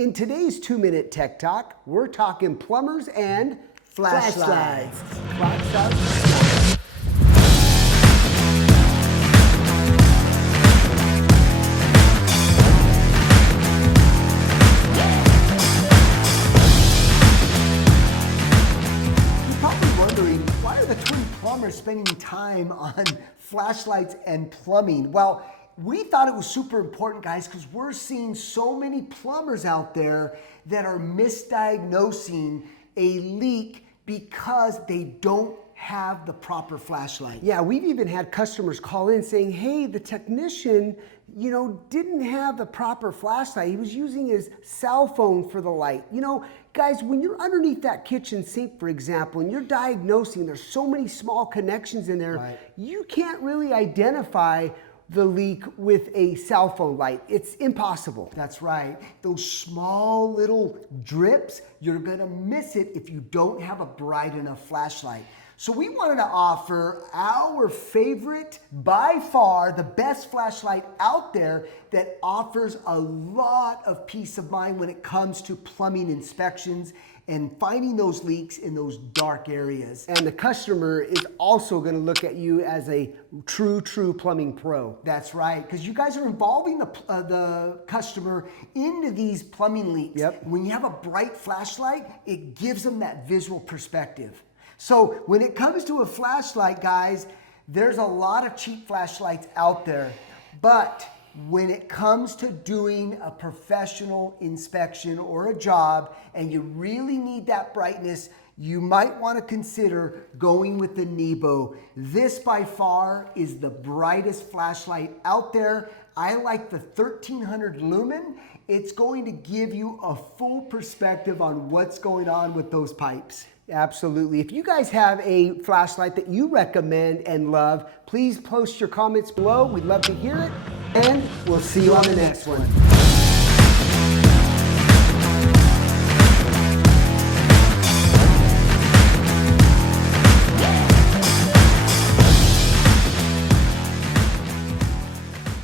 In today's 2-Minute Tech Talk, we're talking plumbers and flashlights. You're probably wondering, why are the twin plumbers spending time on flashlights and plumbing? Well, we thought it was super important, guys, because we're seeing so many plumbers out there that are misdiagnosing a leak because they don't have the proper flashlight. Yeah, we've even had customers call in saying, hey, the technician, didn't have the proper flashlight. He was using his cell phone for the light. Guys, when you're underneath that kitchen sink, for example, and you're diagnosing, there's so many small connections in there, right, you can't really identify the leak with a cell phone light. It's impossible. That's right. Those small little drips, you're gonna miss it if you don't have a bright enough flashlight. So we wanted to offer our favorite, by far, the best flashlight out there that offers a lot of peace of mind when it comes to plumbing inspections and finding those leaks in those dark areas. And the customer is also gonna look at you as a true plumbing pro. That's right, because you guys are involving the customer into these plumbing leaks. Yep. When you have a bright flashlight, it gives them that visual perspective. So when it comes to a flashlight, guys, there's a lot of cheap flashlights out there, but when it comes to doing a professional inspection or a job and you really need that brightness, you might want to consider going with the Nebo. This by far is the brightest flashlight out there. I like the 1300 lumen. It's going to give you a full perspective on what's going on with those pipes. Absolutely. If you guys have a flashlight that you recommend and love, please post your comments below. We'd love to hear it. And we'll see you on the next one.